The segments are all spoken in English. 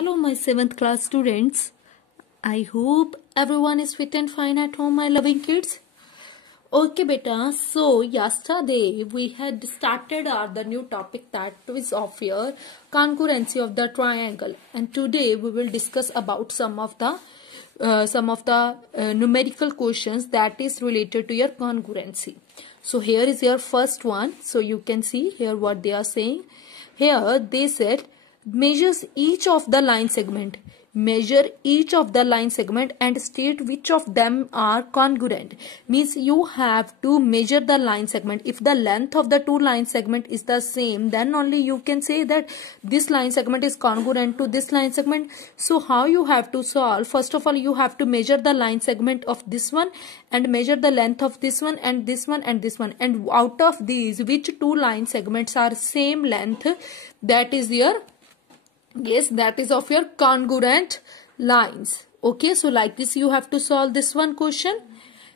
Hello my 7th class students. I hope everyone is fit and fine at home, my loving kids. Okay beta, so yesterday we had started the new topic that is of your congruency of the triangle, and today we will discuss about some of the numerical questions that is related to your congruency. So here is your first one. So you can see here what they are saying. Here they said measures each of the line segment. Measure each of the line segment and state which of them are congruent. Means you have to measure the line segment. If the length of the two line segment is the same, then only you can say that this line segment is congruent to this line segment. So how you have to solve? First of all, you have to measure the line segment of this one and measure the length of this one and this one and this one. And out of these, which two line segments are same length, that is your that is of your congruent lines. Okay, so like this you have to solve this one question.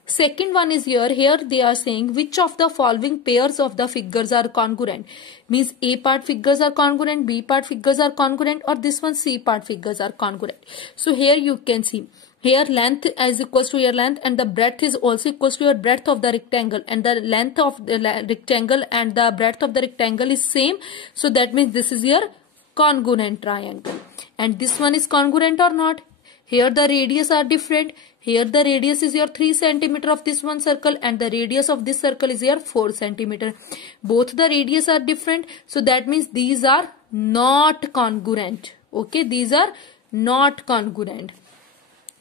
Second one is here they are saying which of the following pairs of the figures are congruent. Means A part figures are congruent, B part figures are congruent, or this one C part figures are congruent. So here you can see here length is equals to your length and the breadth is also equals to your breadth of the rectangle, and the length of the rectangle and the breadth of the rectangle is same. So that means this is your congruent triangle. And this one is congruent or not? Here the radius are different. Here the radius is your 3 centimeter of this one circle and the radius of this circle is your 4 centimeter. Both the radius are different. So that means these are not congruent. Okay, these are not congruent.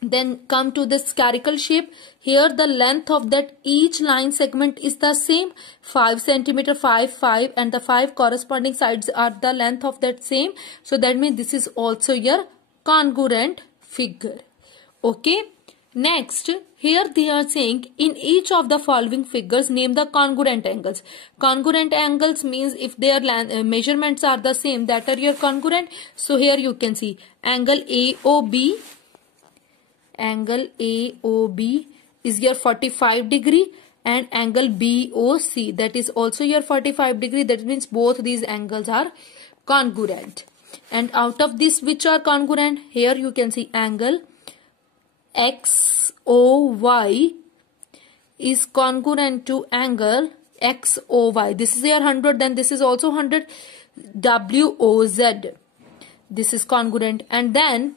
Then come to the spherical shape. Here the length of that each line segment is the same, 5 centimeter, 5, 5, and the 5 corresponding sides are the length of that same. So that means this is also your congruent figure. Okay. Next, here they are saying in each of the following figures name the congruent angles. Congruent angles means if their measurements are the same, that are your congruent. So here you can see angle AOB. Angle AOB is your 45 degree and angle BOC, that is also your 45 degree. That means both these angles are congruent. And out of this, which are congruent? Here you can see angle XOY is congruent to angle XOY. This is your 100, then this is also 100. WOZ, this is congruent. And then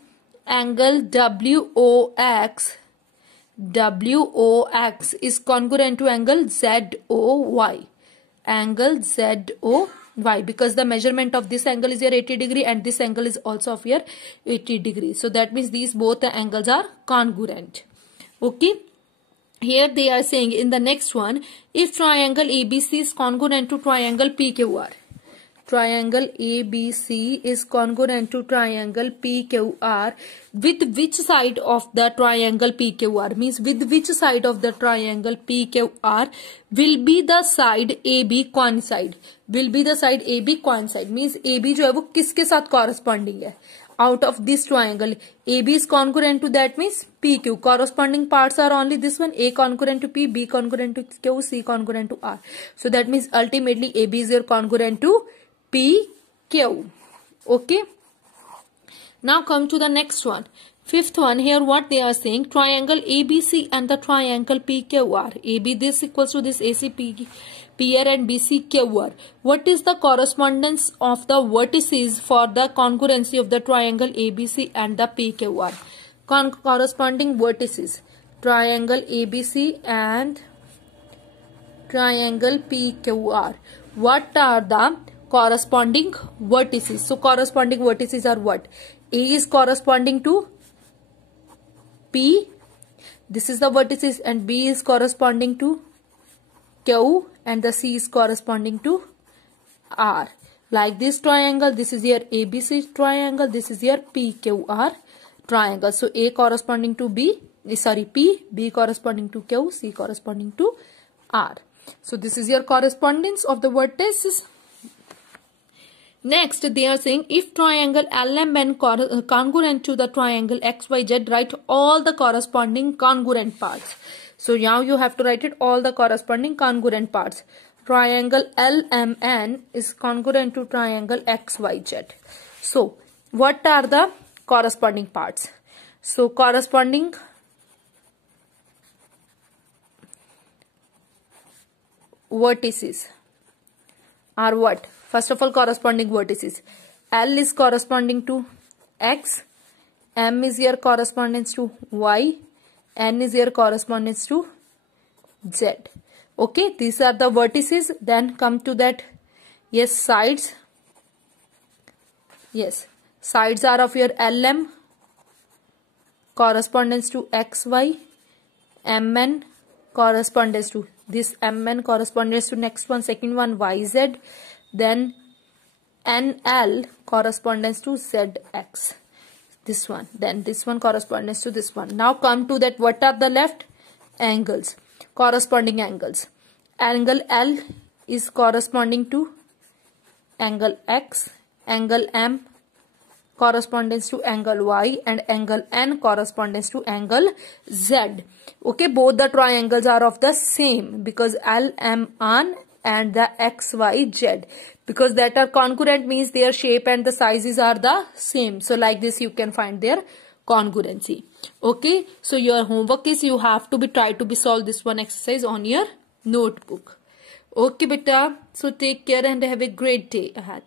angle WOX is congruent to angle ZOY. Angle ZOY, because the measurement of this angle is your 80 degree and this angle is also of your 80 degree. So that means these both the angles are congruent. Okay. Here they are saying in the next one, if triangle ABC is congruent to triangle PQR. Triangle ABC is congruent to triangle PQR, with which side of the triangle PQR, means with which side of the triangle PQR will be the side AB coincide. Will be the side AB coincide means AB जो है वो किसके साथ corresponding है? Out of this triangle, AB is congruent to that means PQ. Corresponding parts are only this one, A congruent to P, B congruent to Q, C congruent to R. So that means ultimately AB is your congruent to PQ. Okay. Now come to the next one. Fifth one, here what they are saying, triangle ABC and the triangle PQR. AB this equals to this AC PR and BC QR. What is the correspondence of the vertices for the congruency of the triangle ABC and the PQR? Corresponding vertices. Triangle ABC and triangle PQR. What are the corresponding vertices? So corresponding vertices are what? A is corresponding to P, this is the vertices, and B is corresponding to Q and the C is corresponding to R. Like this triangle, this is your ABC triangle, this is your PQR triangle. So A corresponding to P, B corresponding to Q, C corresponding to R. So this is your correspondence of the vertices. Next, they are saying if triangle LMN congruent to the triangle XYZ, write all the corresponding congruent parts. So now you have to write it all the corresponding congruent parts. Triangle LMN is congruent to triangle XYZ. So what are the corresponding parts. So corresponding vertices are what? First of all, corresponding vertices. L is corresponding to X, M is your correspondence to Y, N is your correspondence to Z. Okay, these are the vertices. Then come to that, yes, sides. Yes, sides are of your LM, correspondence to XY, MN, correspondence to this MN, correspondence to next one, second one, YZ, then NL, correspondence to ZX. This one, then this one correspondence to this one. Now come to that, what are the left? Angles, corresponding angles. Angle L is corresponding to angle X, angle M correspondence to angle Y, and angle N correspondence to angle Z. Okay, both the triangles are of the same because L, M, N and the X, Y, Z, because that are congruent means their shape and the sizes are the same. So like this you can find their congruency. Okay, so your homework is you have to try to solve this one exercise on your notebook. Okay beta, so take care and have a great day ahead.